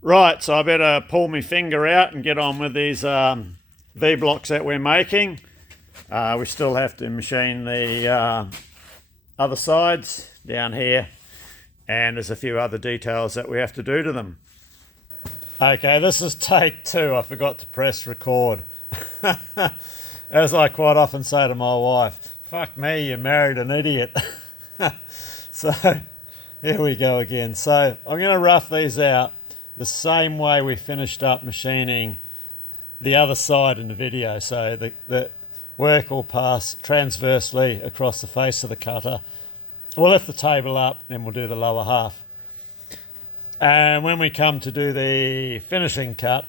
Right, so I better pull my finger out and get on with these V blocks that we're making. We still have to machine the other sides down here, and there's a few other details that we have to do to them. Okay, this is take 2. I forgot to press record. As I quite often say to my wife, fuck me, you married an idiot. So here we go again. So I'm going to rough these out the same way we finished up machining the other side in the video. So the work will pass transversely across the face of the cutter. We'll lift the table up, then we'll do the lower half. And when we come to do the finishing cut,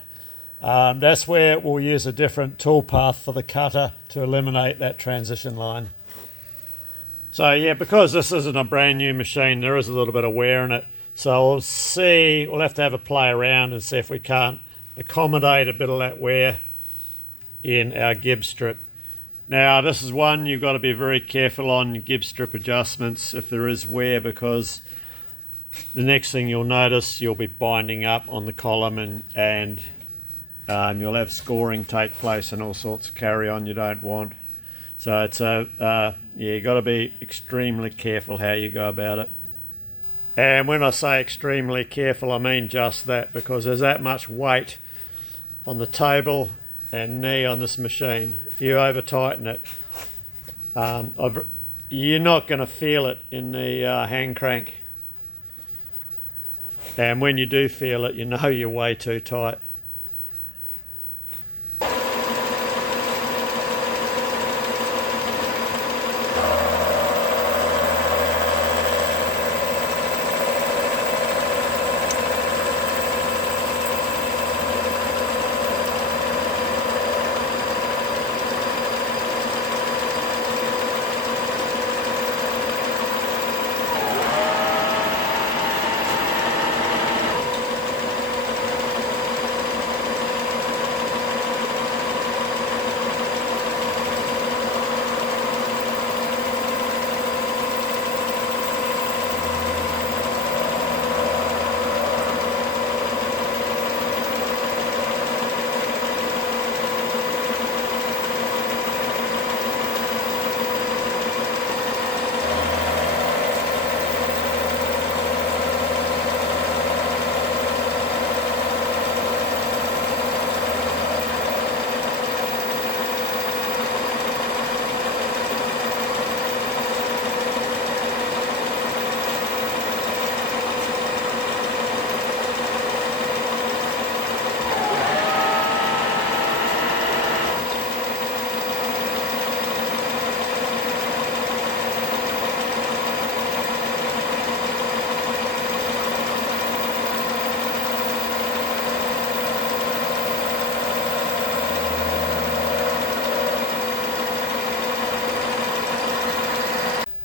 that's where we'll use a different tool path for the cutter to eliminate that transition line. So yeah, because this isn't a brand new machine, there is a little bit of wear in it. So we'll have to have a play around and see if we can't accommodate a bit of that wear in our gib strip. Now this is one you've got to be very careful on gib strip adjustments if there is wear, because the next thing you'll notice, you'll be binding up on the column and you'll have scoring take place and all sorts of carry on you don't want. So it's yeah, you've got to be extremely careful how you go about it. And when I say extremely careful, I mean just that, because there's that much weight on the table and knee on this machine. If you over tighten it, you're not going to feel it in the hand crank. And when you do feel it, you know you're way too tight.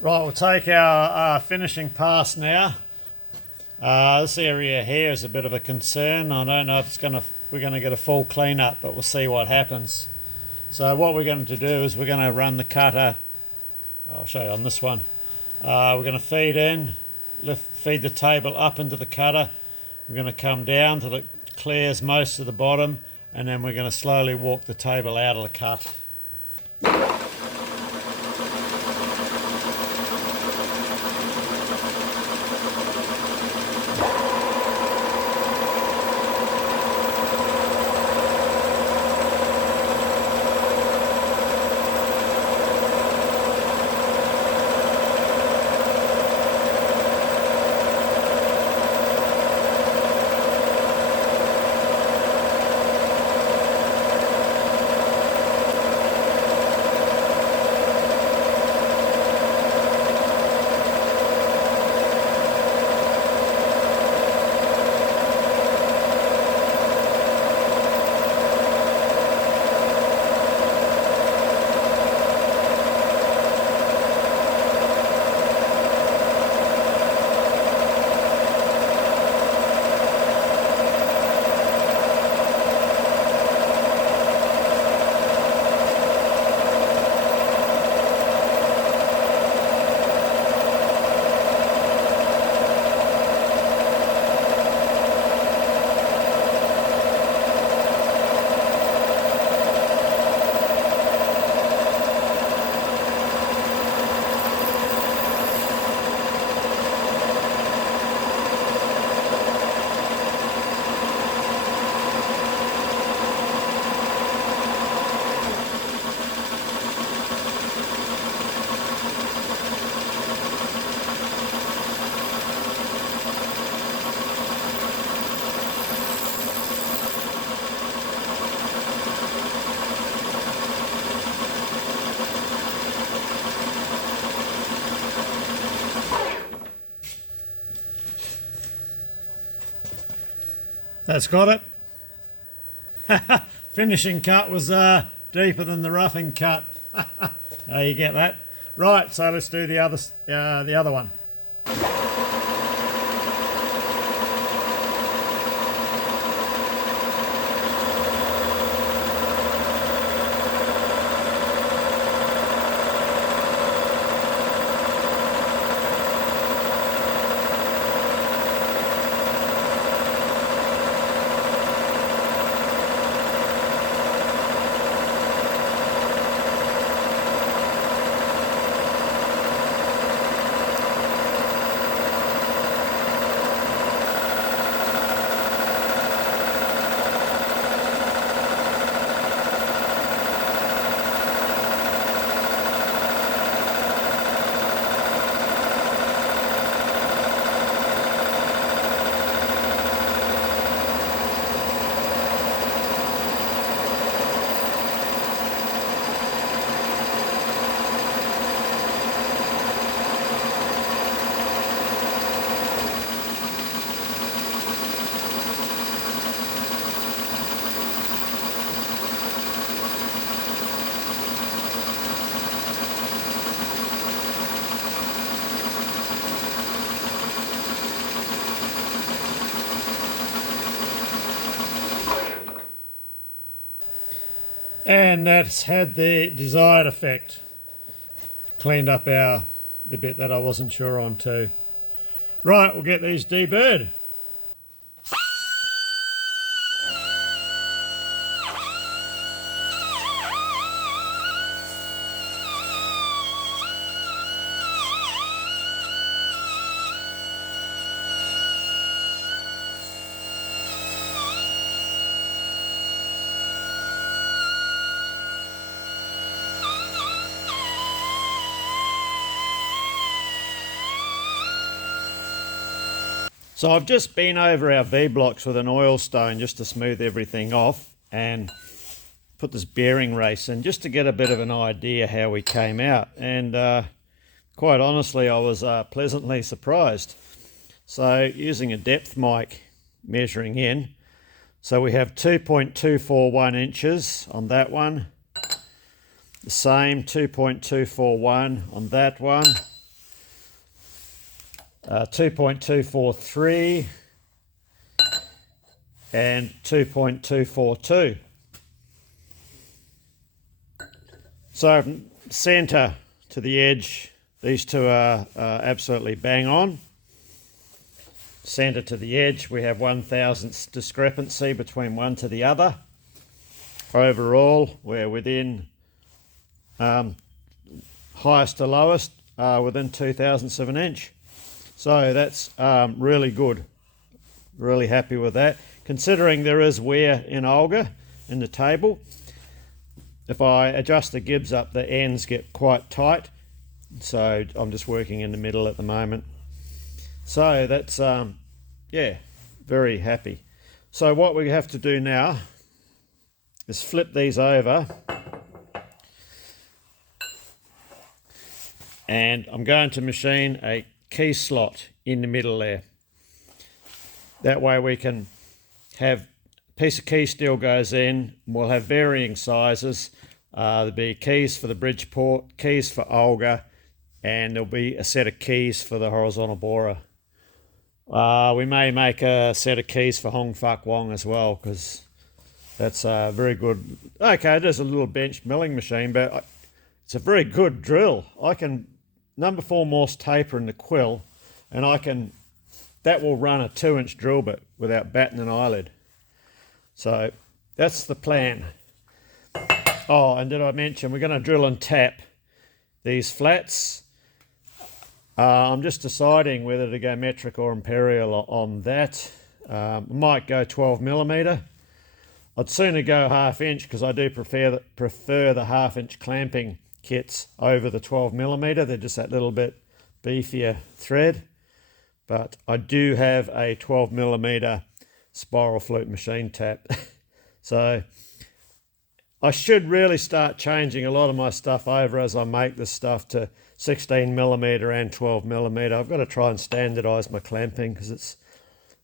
Right, we'll take our finishing pass now. This area here is a bit of a concern. I don't know if we're going to get a full clean-up, but we'll see what happens. So what we're going to do is we're going to run the cutter. I'll show you on this one. We're going to feed in, feed the table up into the cutter. We're going to come down till it clears most of the bottom, and then we're going to slowly walk the table out of the cut. That's got it. Finishing cut was deeper than the roughing cut. Oh, you get that? Right, so let's do the other one. And that's had the desired effect. Cleaned up the bit that I wasn't sure on too. Right, we'll get these deburred. So I've just been over our V blocks with an oil stone just to smooth everything off and put this bearing race in just to get a bit of an idea how we came out. And quite honestly, I was pleasantly surprised. So using a depth mic measuring in, so we have 2.241 inches on that one, the same 2.241 on that one, 2.243 and 2.242. So from centre to the edge, these two are absolutely bang on. Centre to the edge, we have 1/1000th discrepancy between one to the other. Overall, we're within highest to lowest, within 2/1000ths of an inch. So that's really good. Really happy with that. Considering there is wear in Olga in the table, if I adjust the gibs up, the ends get quite tight. So I'm just working in the middle at the moment. So that's, yeah, very happy. So what we have to do now is flip these over. And I'm going to machine a key slot in the middle there. That way we can have a piece of key steel goes in. We'll have varying sizes. There'll be keys for the Bridgeport, keys for Olga, and there'll be a set of keys for the horizontal borer. We may make a set of keys for Hong Fak Wong as well, because that's very good. Okay, it is a little bench milling machine, but it's a very good drill. I can number 4 Morse taper in the quill, and that will run a 2-inch drill bit without batting an eyelid. So that's the plan. Oh, and did I mention we're going to drill and tap these flats? I'm just deciding whether to go metric or imperial on that. I might go 12mm. I'd sooner go 1/2 inch because I do prefer the 1/2 inch clamping kits over the 12mm. They're just that little bit beefier thread. But I do have a 12mm spiral flute machine tap. So I should really start changing a lot of my stuff over as I make this stuff to 16mm and 12mm. I've got to try and standardize my clamping because it's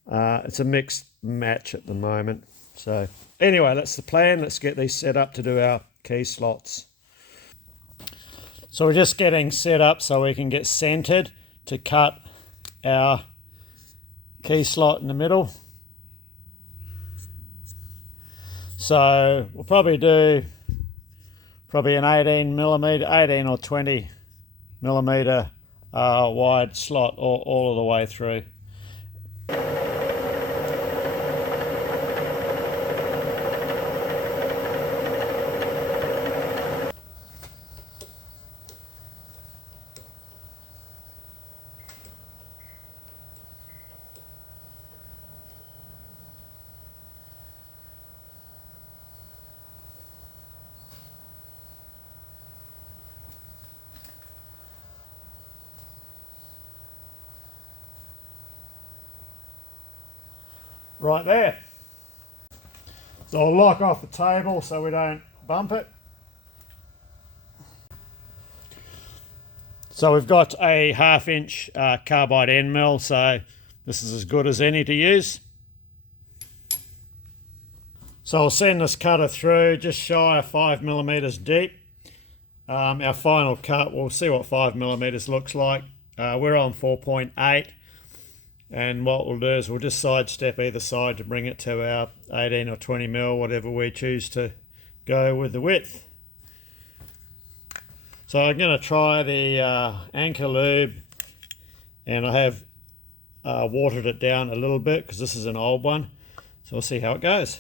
It's a mixed match at the moment. So anyway, that's the plan. Let's get these set up to do our key slots. So we're just getting set up so we can get centered to cut our key slot in the middle. So we'll probably do an 18 or 20 millimeter wide slot all of the way through. Right there. So I'll lock off the table so we don't bump it. So we've got a 1/2 inch carbide end mill, so this is as good as any to use. So I'll send this cutter through just shy of 5 millimeters deep. Our final cut, we'll see what 5 millimeters looks like. We're on 4.8. And what we'll do is we'll just sidestep either side to bring it to our 18 or 20 mil, whatever we choose to go with the width. So I'm going to try the anchor lube, and I have watered it down a little bit because this is an old one. So we'll see how it goes.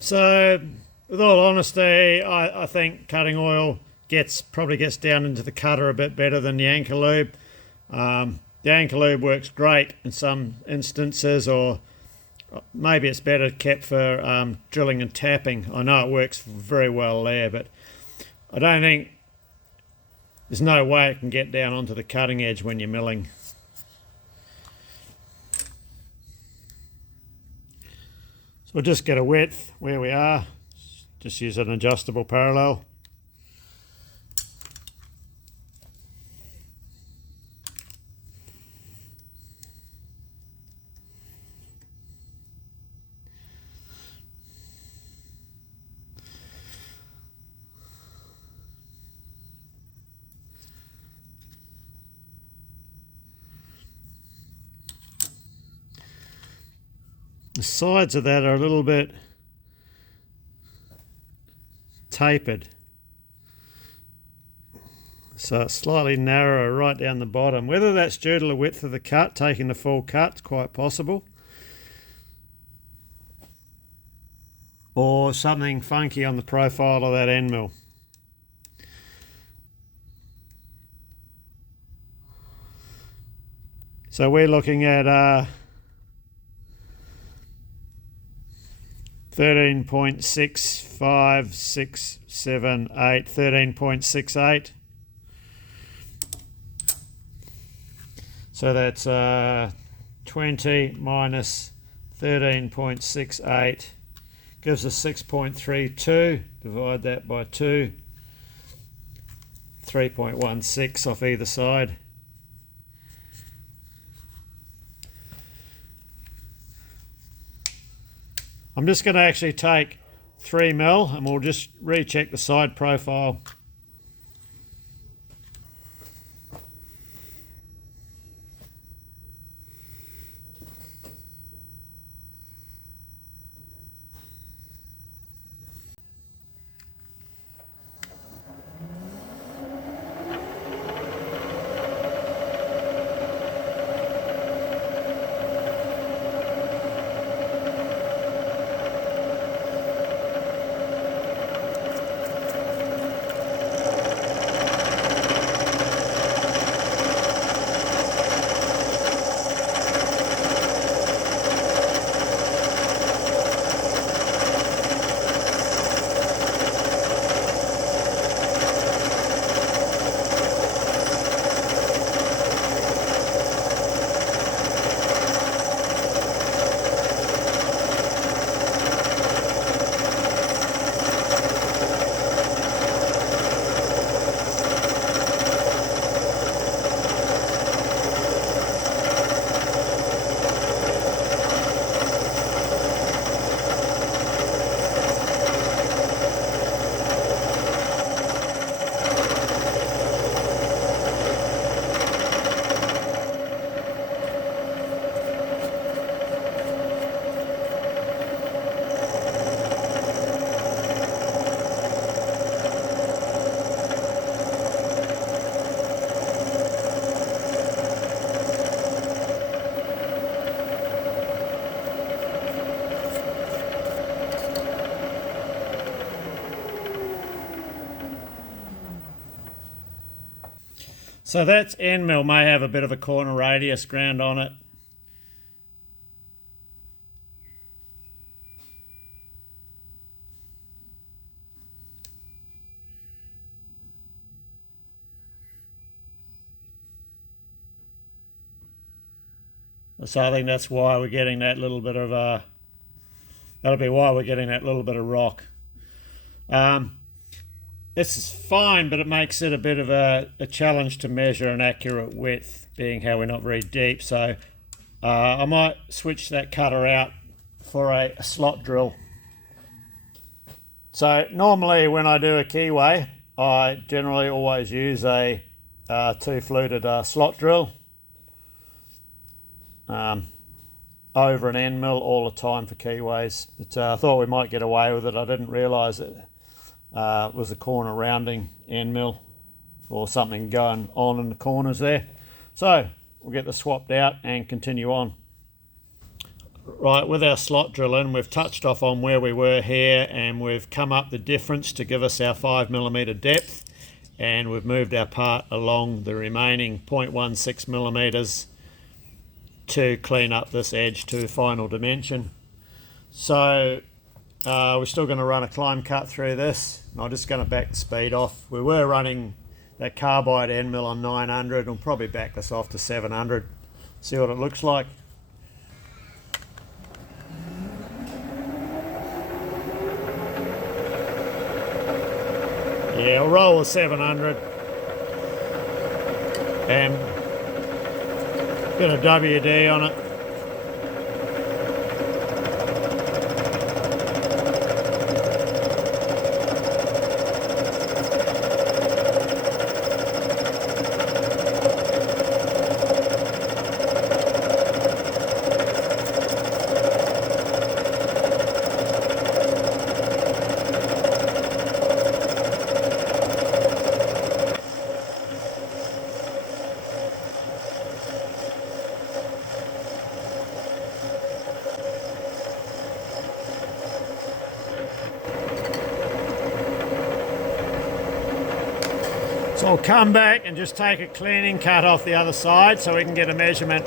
So, with all honesty, I think cutting oil probably gets down into the cutter a bit better than the anchor lube. The anchor lube works great in some instances, or maybe it's better kept for drilling and tapping. I know it works very well there, but I don't think there's no way it can get down onto the cutting edge when you're milling. We'll just get a width where we are, just use an adjustable parallel. The sides of that are a little bit tapered, so it's slightly narrower right down the bottom. Whether that's due to the width of the cut, taking the full cut, it's quite possible, or something funky on the profile of that end mill. So we're looking at 13.6567 13.68. So that's 20 minus 13.68 gives us 6.32. Divide that by 2. 3.16 off either side. I'm just going to actually take 3 mil and we'll just recheck the side profile. So that end mill may have a bit of a corner radius ground on it. So I think that's why we're getting that little bit of that'll be why we're getting that little bit of rock. This is fine, but it makes it a bit of a challenge to measure an accurate width, being how we're not very deep. So I might switch that cutter out for a slot drill. So normally when I do a keyway, I generally always use a two-fluted slot drill over an end mill all the time for keyways. But I thought we might get away with it. I didn't realise it was a corner rounding end mill or something going on in the corners there. So we'll get this swapped out and continue on. Right, with our slot drilling, we've touched off on where we were here, and we've come up the difference to give us our 5mm depth, and we've moved our part along the remaining 0.16mm to clean up this edge to final dimension. So we're still going to run a climb cut through this, and I'm just going to back the speed off. We were running that carbide end mill on 900. I'll probably back this off to 700, see what it looks like. Yeah, I'll roll with 700 and get a WD on it. So I'll come back and just take a cleaning cut off the other side so we can get a measurement.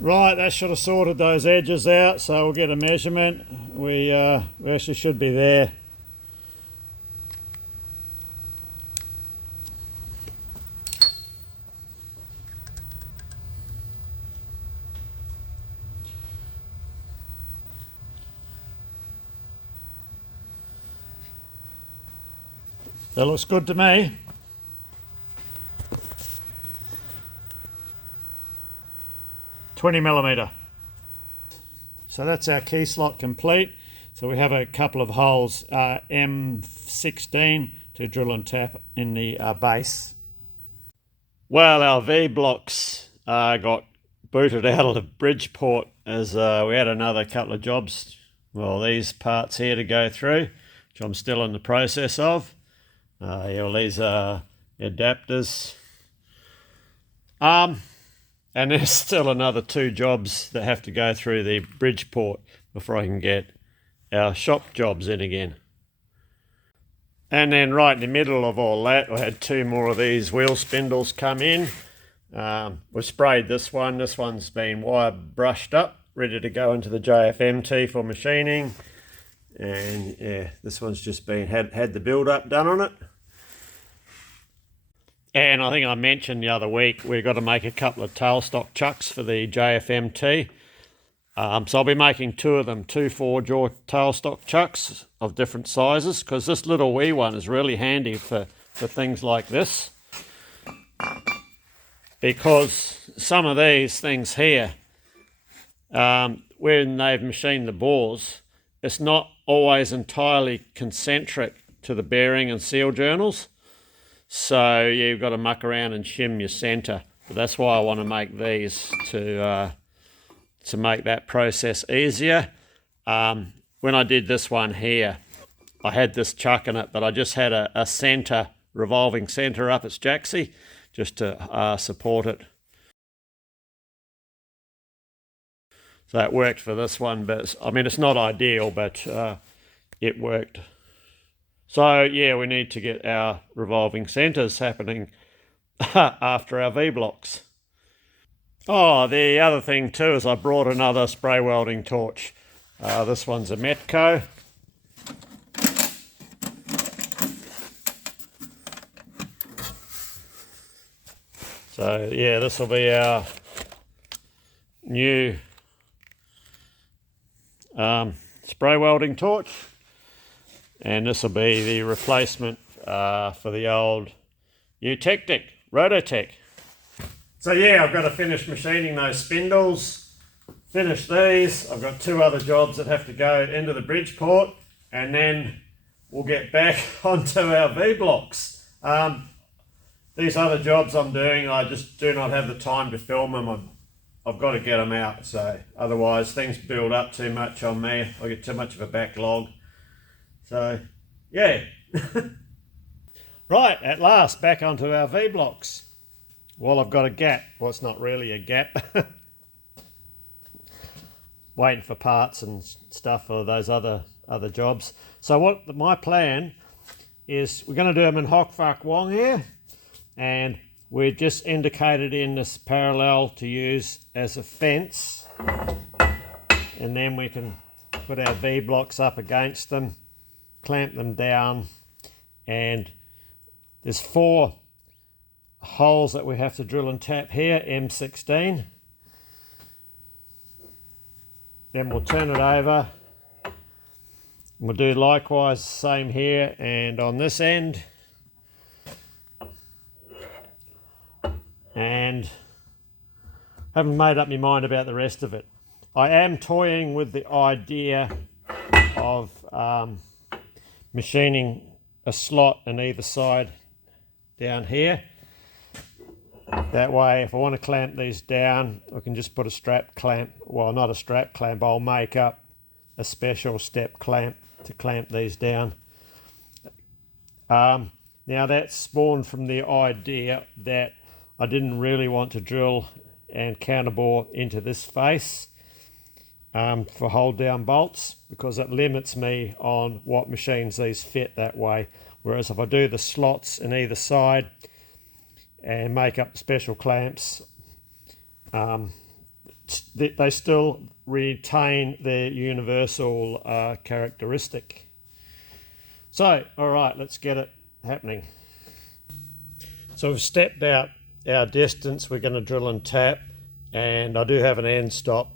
Right, that should have sorted those edges out, so we'll get a measurement. We actually should be there. That looks good to me. 20mm. So that's our key slot complete. So we have a couple of holes, M16, to drill and tap in the base. Well, our V blocks got booted out of Bridgeport as we had another couple of jobs. Well, these parts here to go through, which I'm still in the process of. Well, these are adapters. And there's still another 2 jobs that have to go through the Bridgeport before I can get our shop jobs in again. And then right in the middle of all that, I had 2 more of these wheel spindles come in. We sprayed this one. This one's been wire brushed up, ready to go into the JFMT for machining. And yeah, this one's just been had the build up done on it. And I think I mentioned the other week, we've got to make a couple of tailstock chucks for the JFMT. So I'll be making 2 of them, 2 4-jaw tailstock chucks of different sizes, because this little wee one is really handy for things like this. Because some of these things here, when they've machined the bores, it's not always entirely concentric to the bearing and seal journals. So you've got to muck around and shim your centre. But that's why I want to make these to make that process easier. When I did this one here, I had this chuck in it, but I just had a centre, revolving centre up its jacksie, just to support it. So that worked for this one, but I mean, it's not ideal, but it worked. So yeah, we need to get our revolving centres happening after our V blocks. Oh, the other thing too is I brought another spray welding torch. This one's a Metco. So yeah, this will be our new spray welding torch. And this will be the replacement for the old Eutectic, Rototech. So yeah, I've got to finish machining those spindles, finish these. I've got 2 other jobs that have to go into the Bridgeport, and then we'll get back onto our V blocks. These other jobs I'm doing, I just do not have the time to film them. I've got to get them out, so otherwise things build up too much on me. I get too much of a backlog. So, yeah. Right, at last, back onto our V blocks. Well, I've got a gap. Well, it's not really a gap. Waiting for parts and stuff for those other jobs. So what my plan is, we're going to do them in Hock Fuck Wong here. And we're just indicated in this parallel to use as a fence. And then we can put our V blocks up against them, clamp them down, and there's 4 holes that we have to drill and tap here, M16. Then we'll turn it over. We'll do likewise the same here and on this end. And haven't made up my mind about the rest of it. I am toying with the idea of machining a slot on either side down here. That way, if I want to clamp these down, I can just put a strap clamp, well, not a strap clamp, I'll make up a special step clamp to clamp these down. Now that spawned from the idea that I didn't really want to drill and counterbore into this face for hold down bolts, because it limits me on what machines these fit that way. Whereas if I do the slots in either side and make up special clamps, they still retain their universal characteristic. So, all right, let's get it happening. So we've stepped out our distance. We're going to drill and tap, and I do have an end stop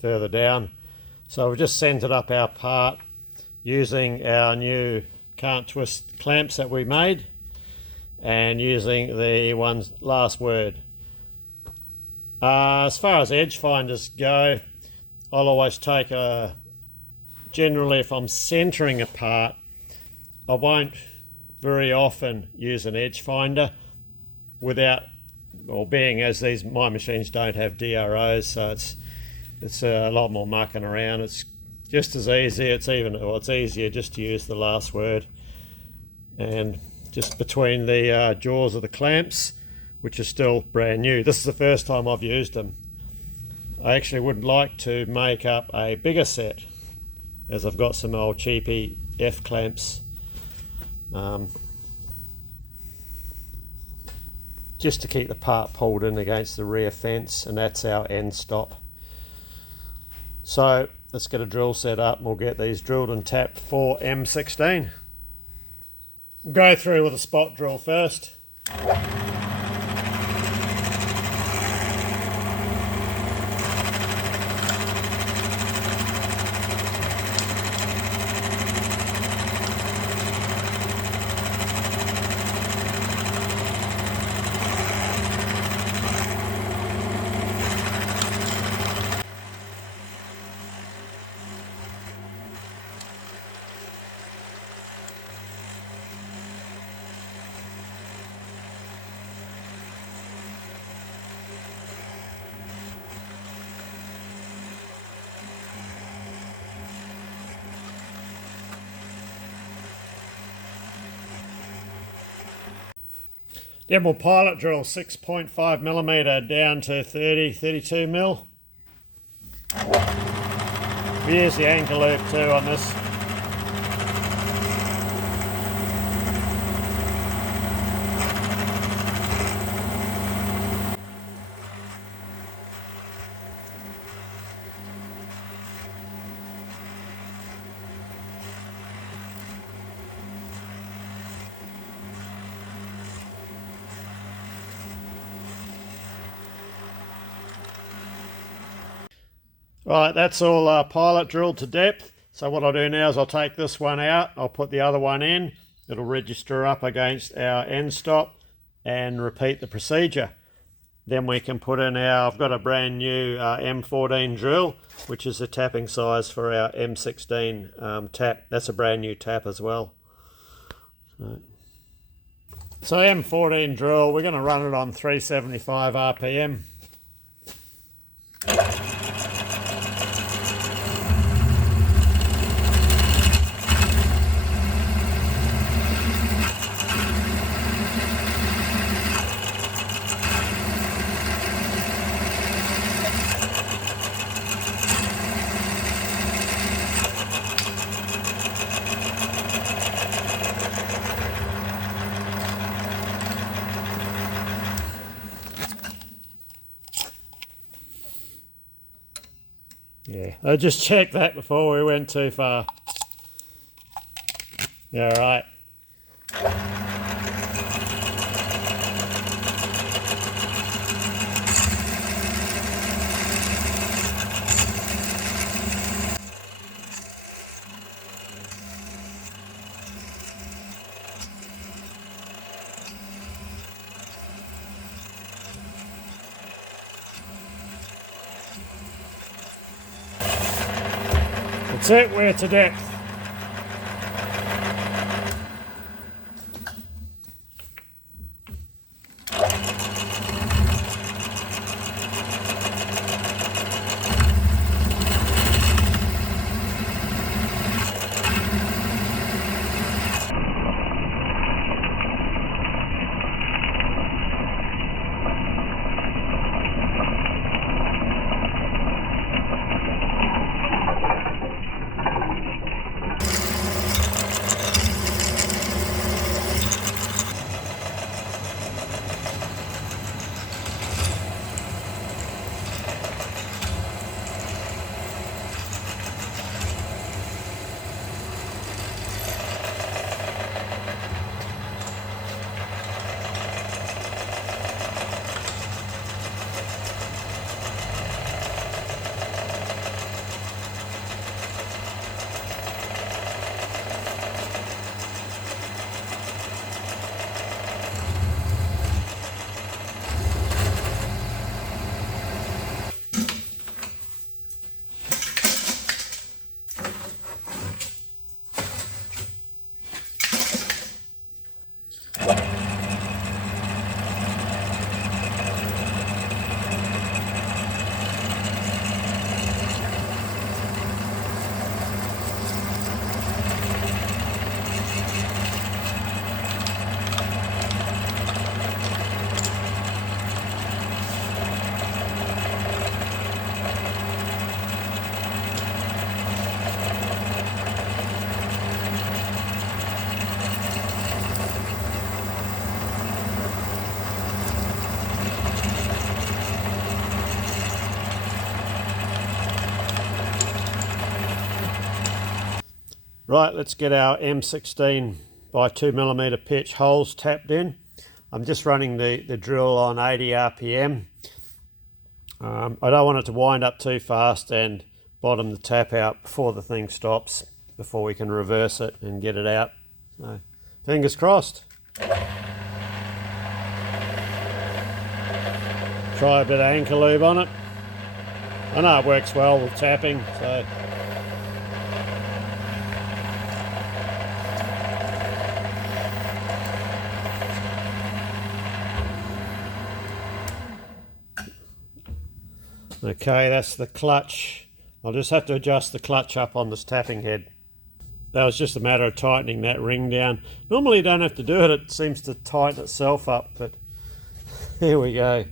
further down. So we've just centered up our part using our new can't twist clamps that we made, and using the ones last word. As far as edge finders go, I'll always take generally if I'm centering a part, I won't very often use an edge finder without, or being as my machines don't have DROs, so it's a lot more mucking around. It's just as easy, it's easier just to use the last word. And just between the jaws of the clamps, which are still brand new. This is the first time I've used them. I actually would like to make up a bigger set, as I've got some old cheapy F clamps. Just to keep the part pulled in against the rear fence, and that's our end stop. So let's get a drill set up and we'll get these drilled and tapped for M16. We'll go through with a spot drill first. Then we'll pilot drill 6.5mm down to 32 mil. We use the anchor loop too on this. Right, that's all pilot drilled to depth. So what I'll do now is I'll take this one out, I'll put the other one in, it'll register up against our end stop and repeat the procedure. Then we can put in I've got a brand new M14 drill, which is the tapping size for our M16 tap. That's a brand new tap as well. So M14 drill, we're going to run it on 375 RPM. Yeah, I just checked that before we went too far. Yeah, right. That's it, we're to depth. Right, let's get our M16 by 2mm pitch holes tapped in. I'm just running the drill on 80 RPM. I don't want it to wind up too fast and bottom the tap out before the thing stops, before we can reverse it and get it out. So, fingers crossed. Try a bit of anchor lube on it. I know it works well with tapping, so. Okay, that's the clutch. I'll just have to adjust the clutch up on this tapping head. That was just a matter of tightening that ring down. Normally you don't have to do it, it seems to tighten itself up, but here we go.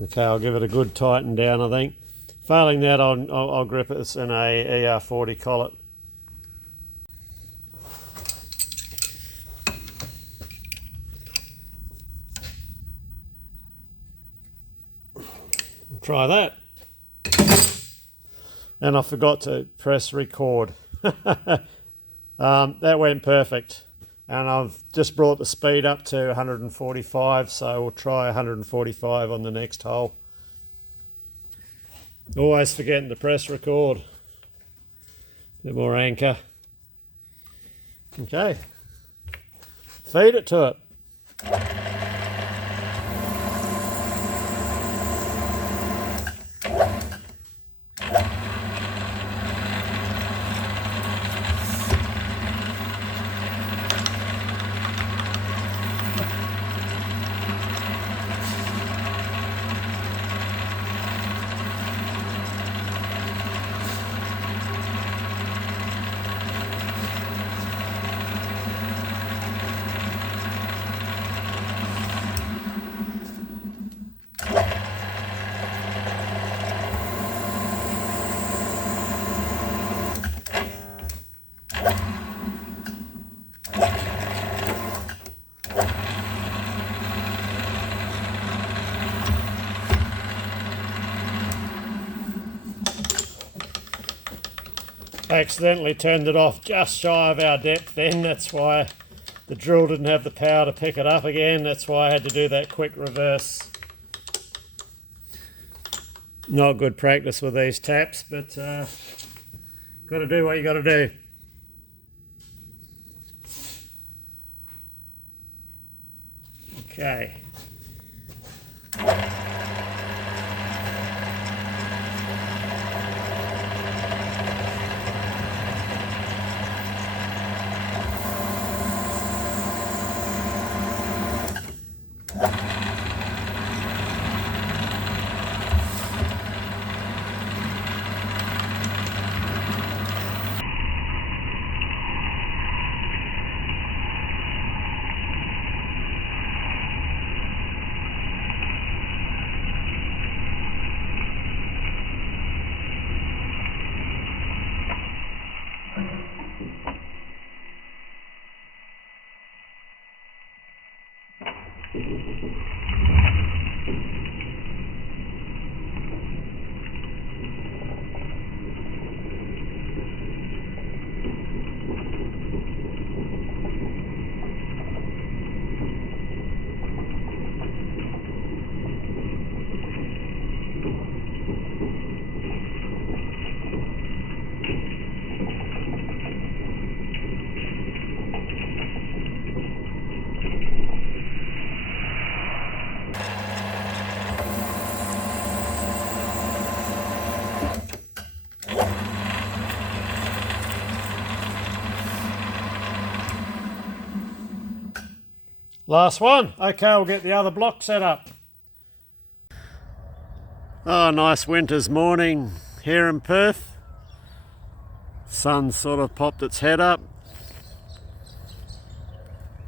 Okay, I'll give it a good tighten down, I think. Failing that, I'll grip it in a ER40 collet. Try that. And I forgot to press record. That went perfect. And I've just brought the speed up to 145, so we'll try 145 on the next hole. Always forgetting to press record. Bit more anchor. Okay. Feed it to it. Accidentally turned it off just shy of our depth then, that's why the drill didn't have the power to pick it up again, that's why I had to do that quick reverse. Not good practice with these taps, but got to do what you got to do. Okay. Last one. Okay, we'll get the other block set up. Oh, nice winter's morning here in Perth. Sun's sort of popped its head up.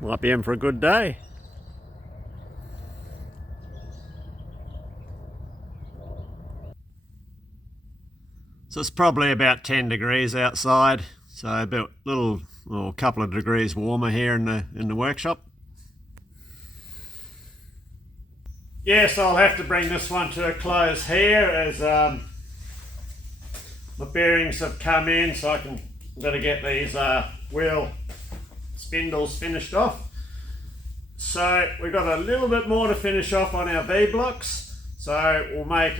Might be in for a good day. So it's probably about 10 degrees outside, so a couple of degrees warmer here in the workshop. Yes, I'll have to bring this one to a close here as my bearings have come in, so I'm going to get these wheel spindles finished off. So we've got a little bit more to finish off on our V-blocks. So we'll make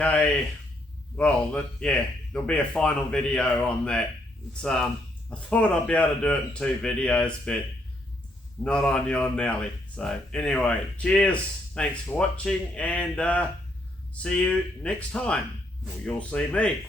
there'll be a final video on that. It's I thought I'd be able to do it in 2 videos, but not on your Nelly. So anyway, cheers, thanks for watching, and see you next time. Well, you'll see me.